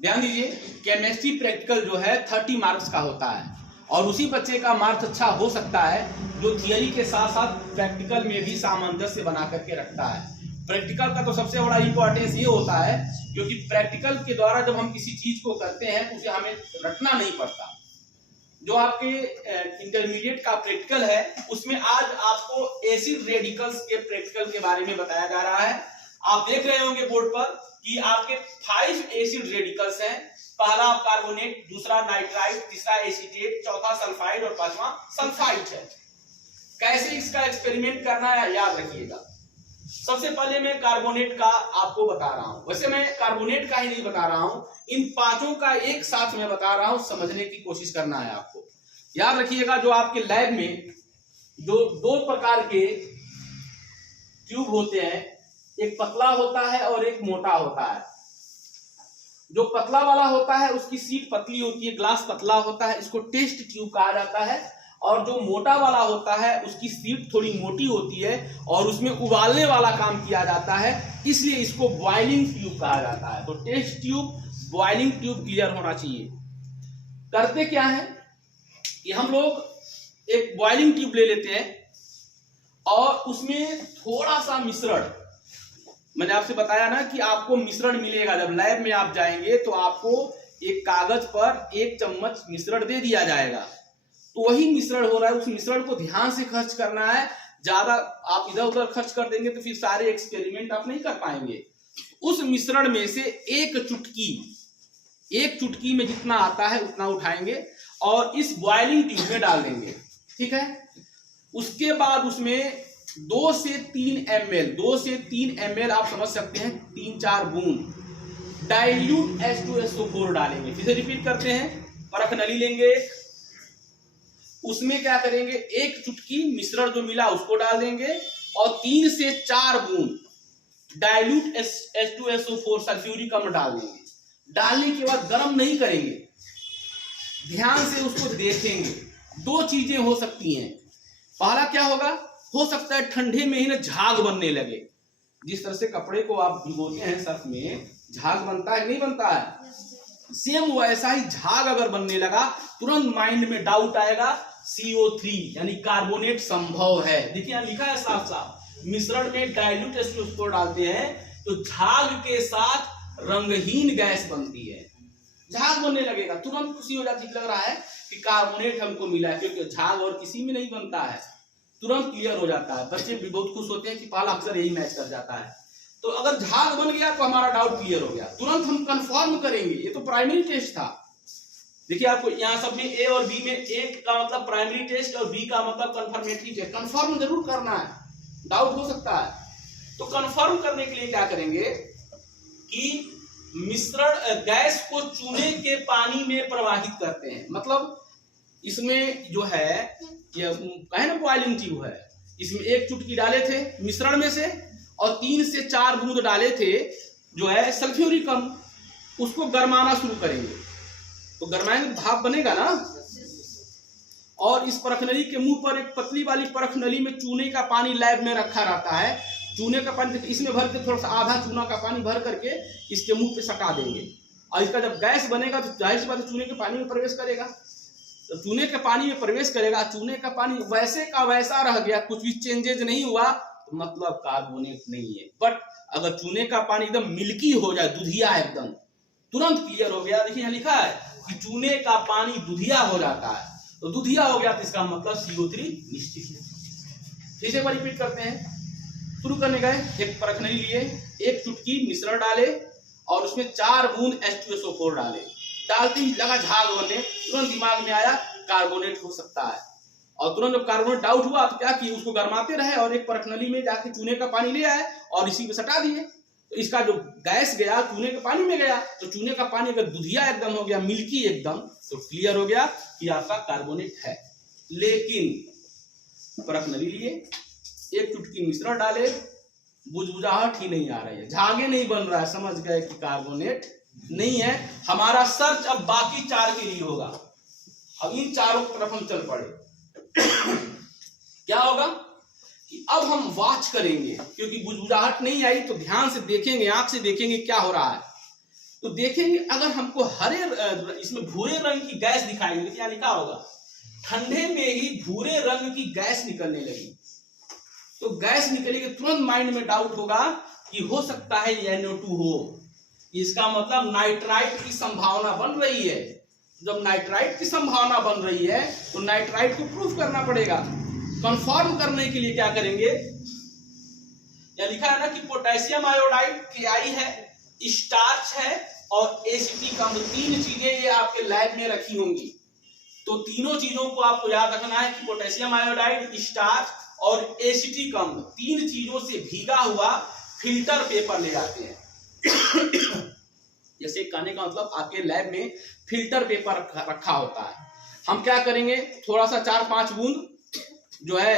ध्यान दीजिए, chemistry practical जो है 30 मार्क्स का होता है और उसी बच्चे का मार्क्स अच्छा हो सकता है जो थियरी के साथ साथ प्रैक्टिकल में भी सामंजस्य बना करके रखता है। प्रैक्टिकल का तो सबसे बड़ा इंपॉर्टेंस ये होता है क्योंकि प्रैक्टिकल के द्वारा जब हम किसी चीज को करते हैं तो उसे हमें रटना नहीं पड़ता। जो आपके इंटरमीडिएट का प्रैक्टिकल है उसमें आज आपको एसिड रेडिकल्स के प्रैक्टिकल के बारे में बताया जा रहा है। आप देख रहे होंगे बोर्ड पर कि आपके 5 एसिड रेडिकल्स हैं। पहला कार्बोनेट, दूसरा नाइट्राइट, तीसरा एसीटेट, चौथा सल्फाइड और पांचवा सल्फाइड है। कैसे इसका एक्सपेरिमेंट करना है याद रखिएगा। सबसे पहले मैं कार्बोनेट का आपको बता रहा हूं, वैसे मैं कार्बोनेट का ही नहीं बता रहा हूं, इन पांचों का एक साथ मैं बता रहा हूं, समझने की कोशिश करना है आपको। याद रखिएगा जो आपके लैब में जो 2 प्रकार के ट्यूब होते हैं, एक पतला होता है और एक मोटा होता है। जो पतला वाला होता है उसकी सीट पतली होती है, ग्लास पतला होता है, इसको टेस्ट ट्यूब कहा जाता है। और जो मोटा वाला होता है उसकी सीट थोड़ी मोटी होती है और उसमें उबालने वाला काम किया जाता है, इसलिए इसको बॉइलिंग ट्यूब कहा जाता है। तो test tube, boiling tube clear होना चाहिए। करते क्या है कि हम लोग एक बॉइलिंग ट्यूब ले लेते हैं और उसमें थोड़ा सा मिश्रण, मैंने आपसे बताया ना कि आपको मिश्रण मिलेगा, जब लैब में आप जाएंगे तो आपको एक कागज पर 1 चम्मच मिश्रण दे दिया जाएगा। तो वही मिश्रण हो रहा है, उस मिश्रण को ध्यान से खर्च करना है। ज्यादा आप इधर उधर खर्च कर देंगे तो फिर सारे एक्सपेरिमेंट आप नहीं कर पाएंगे। उस मिश्रण में से एक चुटकी में जितना आता है उतना उठाएंगे और इस बॉइलिंग ट्यूब में डाल देंगे, ठीक है। उसके बाद उसमें 2 से 3 ml आप समझ सकते हैं, 3-4 बूंद डाइल्यूट H2SO4 डालेंगे। फिर से रिपीट करते हैं, परख नली लेंगे, उसमें क्या करेंगे, 1 चुटकी मिश्रण जो मिला उसको डाल देंगे और 3 से 4 बूंद डाइल्यूट H2SO4 सल्फ्यूरिक अम्ल डाल देंगे। डालने के बाद गर्म नहीं करेंगे, ध्यान से उसको देखेंगे। 2 चीजें हो सकती हैं। पहला क्या होगा, हो सकता है ठंडे में ही ना झाग बनने लगे। जिस तरह से कपड़े को आप भिगोते हैं सर्फ में, झाग बनता है नहीं बनता है, सेम वैसा ही झाग अगर बनने लगा तुरंत माइंड में डाउट आएगा, CO3 यानी कार्बोनेट संभव है। देखिए यहां लिखा है साफ साफ, मिश्रण में डाइल्यूट H2SO4 डालते हैं तो झाग के साथ रंगहीन गैस बनती है, झाग बनने लगेगा। तुरंत खुशी हो जाती, लग रहा है कि कार्बोनेट हमको मिला है, क्योंकि झाग और किसी में नहीं बनता है। तुरंत क्लियर हो जाता है, बच्चे भी बहुत खुश होते हैं कि पहला अक्सर यही मैच कर जाता है। तो अगर झाग बन गया तो हमारा डाउट क्लियर हो गया, तुरंत हम कंफर्म करेंगे। ये तो प्राइमरी टेस्ट था। देखिए आपको यहाँ सब में A और B में A का मतलब प्राइमरी टेस्ट और B का मतलब कंफर्मेटरी टेस्ट। कंफर्म जरूर करना है, डाउट हो सकता है। तो कंफर्म करने के लिए क्या करेंगे कि मिश्रण गैस को चूने के पानी में प्रवाहित करते हैं। मतलब इसमें जो है ये कहे ना बॉइलिंग ट्यूब है, इसमें 1 चुटकी डाले थे मिश्रण में से और 3 से 4 बूंद डाले थे जो है सल्फ्यूरिक अम्ल, उसको गरमाना शुरू करेंगे। तो गरमाएंगे भाप बनेगा ना। और इस परख नली के मुंह पर एक पतली वाली परख नली में चूने का पानी लैब में रखा रहता है। चूने का पानी इसमें भर के, थोड़ा सा आधा चूना का पानी भर करके इसके मुंह पे सटा देंगे और इसका जब गैस बनेगा तो जाहिर सी बात है चूने के पानी में प्रवेश करेगा। तो चूने के पानी में प्रवेश करेगा, चूने का पानी वैसे का वैसा रह गया, कुछ भी चेंजेज नहीं हुआ, तो मतलब कार्बोनेट नहीं है। बट अगर चूने का पानी एकदम मिल्की हो जाए, दुधिया एकदम, तुरंत क्लियर हो गया। देखिए यहाँ लिखा है कि चूने का पानी दुधिया हो जाता है, तो दुधिया हो गया तो इसका मतलब CO3 निश्चित है। फिर से एक बार रिपीट करते हैं, शुरू करने गए, एक परख नली लिए, 1 चुटकी मिश्रण डाले और उसमें 4 बूंद H2SO4 डाले। डालते ही लगा झाग बनने, तुरंत दिमाग में आया कार्बोनेट हो सकता है। और तुरंत जब कार्बोनेट डाउट हुआ तो क्या किया, उसको गरमाते रहे और एक परख नली में जाके चूने का पानी ले आए और इसी पे सटा दिए। तो इसका जो गैस गया चूने के पानी में गया, तो चूने का पानी अगर दुधिया एकदम हो गया, मिल्की एकदम, तो क्लियर हो गया कि आपका कार्बोनेट है। लेकिन परख नली लिए, 1 चुटकी मिश्रण डाले, बुझबुझाहट ही नहीं आ रही है, झागे नहीं बन रहा है, समझ गए कि कार्बोनेट नहीं है। हमारा सर्च अब बाकी 4 के लिए होगा। अब इन चारों की तरफ हम चल पड़े। क्या होगा कि अब हम वॉच करेंगे, क्योंकि बुझबुझाहट नहीं आई तो ध्यान से देखेंगे, आंख से देखेंगे क्या हो रहा है। तो देखेंगे अगर हमको इसमें भूरे रंग की गैस दिखाई देगी, क्या लिखा होगा, ठंडे में ही भूरे रंग की गैस निकलने लगी, तो गैस निकलेगी, तुरंत माइंड में डाउट होगा कि हो सकता है NO2 हो। इसका मतलब नाइट्राइट की संभावना बन रही है। जब नाइट्राइट की संभावना बन रही है तो नाइट्राइट को प्रूफ करना पड़ेगा। कंफर्म करने के लिए क्या करेंगे, यह लिखा है ना कि पोटेशियम आयोडाइड Ki है, स्टार्च है और एसिटिक अम्ल, 3 चीजें ये आपके लैब में रखी होंगी। तो तीनों चीजों को आपको याद रखना है कि पोटेशियम आयोडाइड, स्टार्च और एसिटिक अम्ल, 3 चीजों से भीगा हुआ फिल्टर पेपर ले जाते हैं। जैसे कहने का मतलब आपके लैब में फिल्टर पेपर रखा होता है। हम क्या करेंगे, थोड़ा सा 4-5 बूंद जो है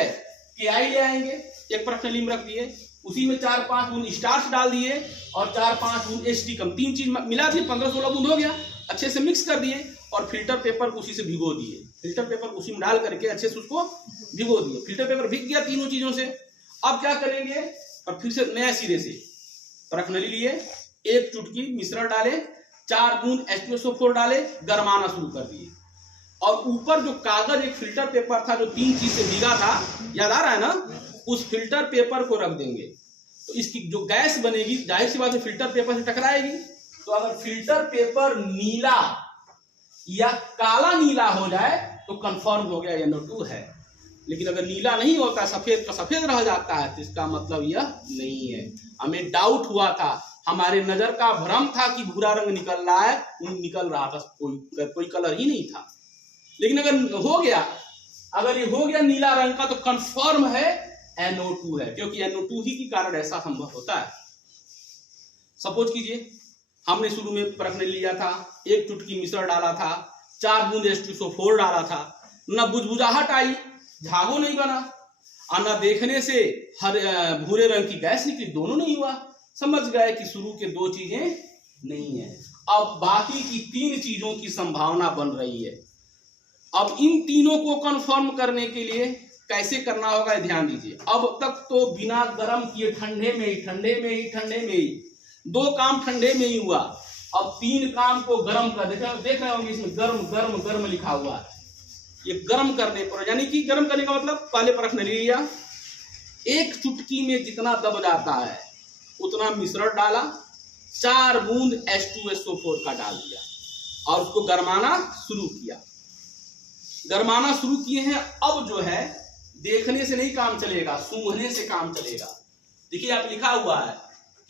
Ki ले आएंगे, एक प्रश्नली में रख दिए, उसी में 4-5 बूंद स्टार्च डाल दिए और 4-5 बूंद एसिटिक अम्ल, 3 चीज मिला दिए, 15-16 बूंद हो गया। अच्छे से मिक्स कर दिए और फिल्टर पेपर को उसी से भिगो दिए, फिल्टर पेपर उसी में डाल करके अच्छे से उसको भिगो दिए। फिल्टर पेपर भीग गया तीनों चीजों से। अब क्या करेंगे, और फिर से नया सिरे से प्रश्नली लिए, 1 चुटकी मिश्रण डाले, 4 बूंद H2SO4 डाले, गरमाना शुरू कर दिए। और ऊपर जो कागज एक फिल्टर पेपर था जो 3 चीज से भीगा था, याद आ रहा है ना, उस फिल्टर पेपर को रख देंगे। तो इसकी जो गैस बनेगी जाहिर सी बात है फिल्टर पेपर से टकराएगी। तो अगर फिल्टर पेपर नीला या काला नीला हो जाए तो कंफर्म हो गया NO2 है। लेकिन अगर नीला नहीं होता, सफेद का सफेद रह जाता है, तो इसका मतलब यह नहीं है। हमें डाउट हुआ था, हमारे नजर का भ्रम था कि भूरा रंग निकल रहा है, निकल रहा था, कोई कलर ही नहीं था। लेकिन अगर हो गया, अगर ये हो गया नीला रंग का, तो कंफर्म है NO2 है, क्योंकि NO2 ही के कारण ऐसा संभव होता है। सपोज कीजिए हमने शुरू में प्रश्न लिया था, 1 चुटकी मिश्रण डाला था, 4 बूंद H2SO4 डाला था, न बुझबुझाहट आई, झागो नहीं बना, और न देखने से भूरे रंग की गैस निकली, दोनों नहीं हुआ। समझ गए कि शुरू के 2 चीजें नहीं है। अब बाकी की 3 चीजों की संभावना बन रही है। अब इन तीनों को कंफर्म करने के लिए कैसे करना होगा ध्यान दीजिए। अब तक तो बिना गर्म किए ठंडे में ही 2 काम ठंडे में ही हुआ। अब 3 काम को गर्म कर देख रहे होंगे, इसमें गर्म लिखा हुआ है। ये गर्म करने पर, यानी कि गर्म करने का मतलब पहले प्रश्न ले लिया, 1 चुटकी में जितना दब जाता है उतना मिश्रण डाला, 4 बूंद H2SO4 का डाल दिया और उसको गरमाना शुरू किया। गरमाना शुरू किए हैं। अब जो है देखने से नहीं काम चलेगा, सूंघने से काम चलेगा। देखिए आप लिखा हुआ है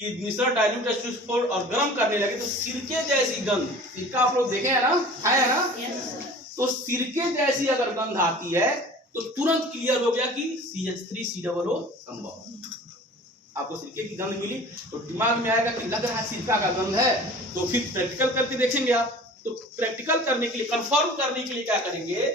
कि मिश्रण डाइल्यूट H2SO4 और गर्म करने लगे तो सिरके जैसी गंध, सिरका आप लोग देखे है ना, खाया है ना, तो सिरके जैसी अगर गंध आती है तो तुरंत क्लियर हो गया कि CH3COO संभव। आपको सिरके की गंध मिली तो दिमाग में आएगा कि लग रहा है सिरका का गंध है, तो फिर प्रैक्टिकल करके देखेंगे आप। तो प्रैक्टिकल करने के लिए, कंफर्म करने के लिए क्या करेंगे,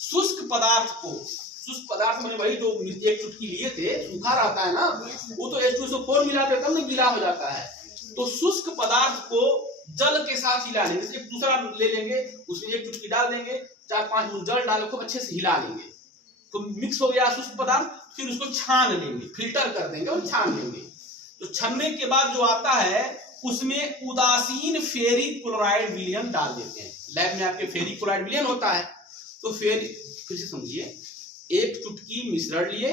शुष्क पदार्थ में वही जो 1 चुटकी लिए थे, सूखा रहता है ना, वो तो H2SO4 मिलाते तब ना गीला हो जाता है। तो शुष्क पदार्थ को जल के साथ हिला लेंगे, एक दूसरा ले लेंगे, उसमें 1 चुटकी डाल देंगे, 4-5 बूंद जल डाल खूब अच्छे से हिला लेंगे, तो मिक्स हो गया शुष्क पदार्थ। फिर उसको छान लेंगे, फिल्टर कर देंगे और छान लेंगे। तो छानने के बाद जो आता है उसमें उदासीन फेरिक क्लोराइड विलयन डाल देते हैं। लैब में आपके फेरिक क्लोराइड विलयन होता है। तो फिर से समझिए, 1 चुटकी मिश्रण लिए,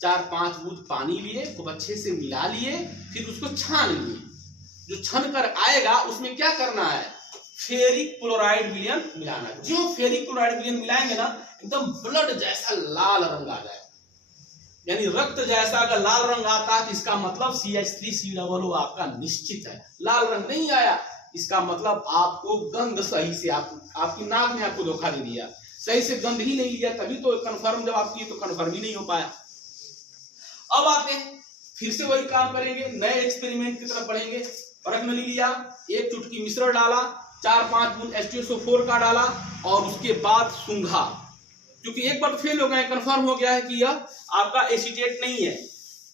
4-5 बूंद पानी लिए, खूब अच्छे से मिला लिए, फिर उसको छान लिए। जो छन कर आएगा उसमें क्या करना है, फेरिक क्लोराइड विलयन मिलाना है। जो फेरिक क्लोराइड विलयन मिलाएंगे ना, एकदम ब्लड जैसा लाल रंग आ जाए, यानी रक्त जैसा अगर लाल रंग आता है तो इसका मतलब CH3COO आपका निश्चित है। लाल रंग नहीं आया, इसका मतलब आपको गंध सही से, आपकी नाक ने आपको धोखा दे दिया, सही से गंध ही नहीं लिया, तभी तो कंफर्म जब आप किए तो कंफर्म ही नहीं हो पाया। अब आते हैं, फिर से वही काम करेंगे, नए एक्सपेरिमेंट की तरफ बढ़ेंगे। प्रश्न ले लिया, 1 चुटकी मिश्रण डाला, 4-5 बूंद H2SO4 का डाला और उसके बाद सूंघा। क्योंकि एक बार तो फेल हो गए, कंफर्म हो गया है कि यह आपका एसीटेट नहीं है।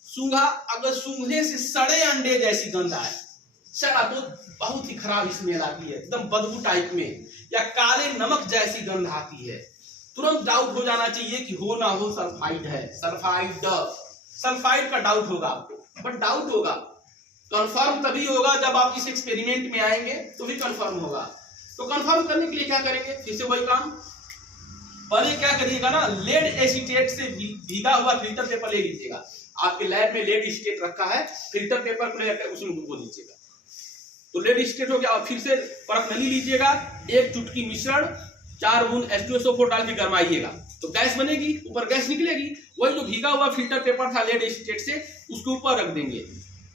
सूंघा, अगर सूंघने से सड़े अंडे जैसी गंध आए, सड़ा तो बहुत ही खराब स्मेल आती है, एकदम बदबू टाइप में, या काले नमक जैसी गंध आती है, तुरंत डाउट हो जाना चाहिए कि हो ना हो सल्फाइड है, सल्फाइड का डाउट होगा आपको, बट डाउट होगा। कंफर्म तभी होगा जब आप इस एक्सपेरिमेंट में आएंगे तो भी कंफर्म होगा। तो कंफर्म करने के लिए क्या करेंगे, फिर से वही काम। पहले क्या करिएगा ना, लेड एसीटेट से भीगा हुआ फिल्टर पेपर ले लीजिएगा। आपके लैब में लेड एसीटेट रखा है, फिल्टर पेपर को लेकर उसमें डुबो दीजिएगा। तो लेड एसीटेट हो गया। और फिर से परख नली लीजिएगा, एक चुटकी मिश्रण 4 बूंद H2SO4 डाल के गरमाइएगा तो गैस बनेगी, ऊपर गैस निकलेगी। वही जो भीगा हुआ फिल्टर पेपर था लेड एसीटेट से, उसके ऊपर रख देंगे।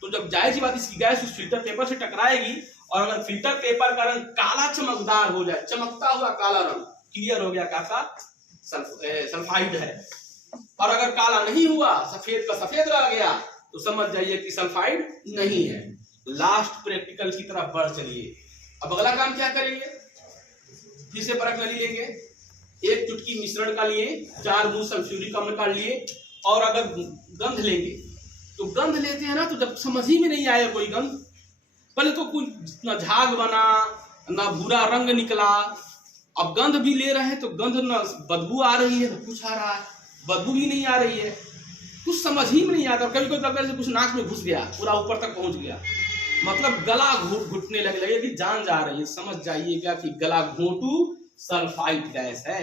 तो जब जायज बात इसकी गैस उस फिल्टर पेपर से टकराएगी और अगर फिल्टर पेपर का रंग काला चमकदार हो जाए, चमकता हुआ काला रंग, क्लियर हो गया क्या सल्फाइड है। और अगर काला नहीं हुआ, सफेद का सफेद रह गया, तो समझ जाइए कि सल्फाइड नहीं है। लास्ट प्रैक्टिकल की तरफ बढ़ चलिए। अब अगला काम क्या करेंगे, फिर से परख नली लेंगे, एक चुटकी मिश्रण का लिए, 4 बूंद सल्फ्यूरिक अम्ल का लिए। और अगर गंध लेंगे तो गंध लेते हैं ना, तो जब समझ ही में नहीं आया कोई गंध, पहले तो कोई ना झाग बना ना भूरा रंग निकला। अब गंध भी ले रहे हैं तो गंध ना बदबू आ रही है ना कुछ आ रहा है, बदबू भी नहीं आ रही है, कुछ समझ ही में नहीं आता। कभी कभी लगता है कुछ नाक में घुस गया, पूरा ऊपर तक पहुंच गया, मतलब गला घुटने लगे कि जान जा रही है। समझ जाइएगा कि गला घोटू सल्फाइड गैस है।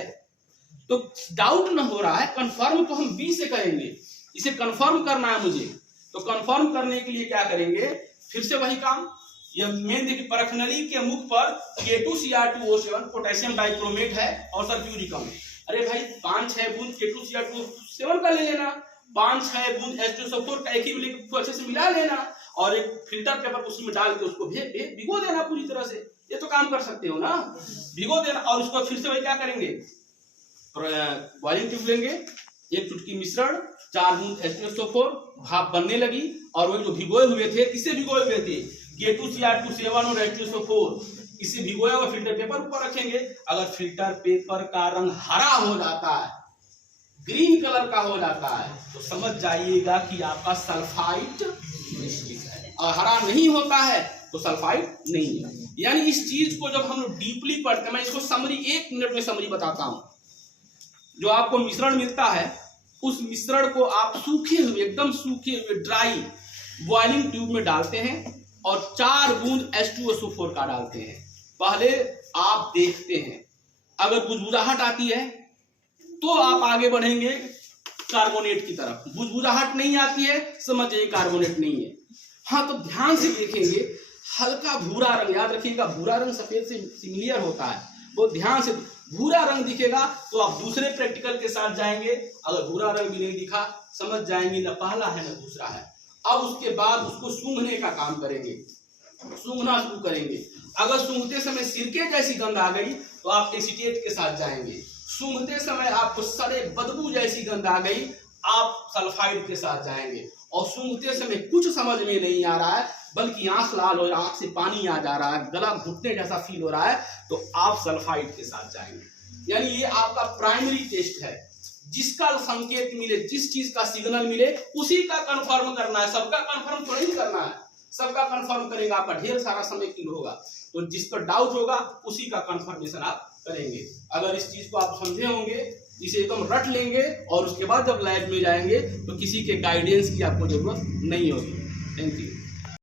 तो डाउट न हो रहा है, कंफर्म तो हम बी से करेंगे, इसे कंफर्म करना है मुझे। तो कंफर्म करने के लिए क्या करेंगे, फिर से वही काम। यह मेन देखिए, परख नली के मुख पर K2Cr2O7 पोटेशियम डाइक्रोमेट है और सल्फ्यूरिक अम्ल। अरे भाई 5-6 बूंद K2Cr2O7 का ले लेना, 5-6 बूंद H2SO4 का एक ही लेकर अच्छे से मिला लेना और एक फिल्टर पेपर उसमें डाल के उसको भिगो देना पूरी तरह से। ये तो काम कर सकते हो ना, भिगो देना। और उसको फिर से वही क्या करेंगे, बॉइलिंग ट्यूब लेंगे, एक चुटकी मिश्रण, 4 बूंद H2SO4, भाप बनने लगी। और वही जो भिगोए हुए थे, किससे भिगोए हुए थे, K2Cr2O7 और H2SO4, इसे भिगोया हुआ फिल्टर पेपर ऊपर रखेंगे। अगर फिल्टर पेपर का रंग हरा हो जाता है, ग्रीन कलर का हो जाता है, तो समझ जाइएगा कि आपका सल्फाइड मिश्रित है। और हरा नहीं होता है तो सल्फाइड नहीं है। यानी इस चीज को जब हम लोग डीपली पढ़ते हैं, मैं इसको समरी 1 मिनट में समरी बताता हूं। जो आपको मिश्रण मिलता है, उस मिश्रण को आप सूखे हुए, एकदम सूखे हुए ड्राई बॉइलिंग ट्यूब में डालते हैं और 4 बूंद H2SO4 का डालते हैं। पहले आप देखते हैं, अगर बुदबुदाहट आती है तो आप आगे बढ़ेंगे कार्बोनेट की तरफ। बुदबुदाहट नहीं आती है, समझ जाइए कार्बोनेट नहीं है। हाँ, तो ध्यान से देखेंगे, हल्का भूरा रंग, याद रखिएगा भूरा रंग सफेद से सिमिलर होता है, वो ध्यान से भूरा रंग दिखेगा तो आप दूसरे प्रैक्टिकल के साथ जाएंगे। अगर भूरा रंग भी नहीं दिखा, समझ जाएंगे न पहला है न दूसरा है। अब उसके बाद उसको सूंघने का काम करेंगे, सूंघना शुरू करेंगे। अगर सूंघते समय सिरके जैसी गंध आ गई तो आप एसीटेट के साथ जाएंगे। सूंघते समय आपको सड़े बदबू जैसी गंध आ गई, आप सल्फाइड के साथ जाएंगे। और सूंघते समय कुछ समझ में नहीं आ रहा है, बल्कि आंख लाल हो रहा है, आंख से पानी आ जा रहा है, गला घुटने जैसा फील हो रहा है, तो आप सल्फाइड के साथ जाएंगे। यानी ये आपका प्राइमरी टेस्ट है। जिसका संकेत मिले, जिस चीज का सिग्नल मिले, उसी का कंफर्म करना है। सबका कंफर्म थोड़ा ही करना है, सबका कंफर्म करेगा आपका ढेर सारा समय किल होगा। तो जिस पर डाउट होगा उसी का कंफर्मेशन आप करेंगे। अगर इस चीज को आप समझे होंगे, इसे एकदम रट लेंगे और उसके बाद जब लैब में जाएंगे तो किसी के गाइडेंस की आपको जरूरत नहीं होगी। Thank you.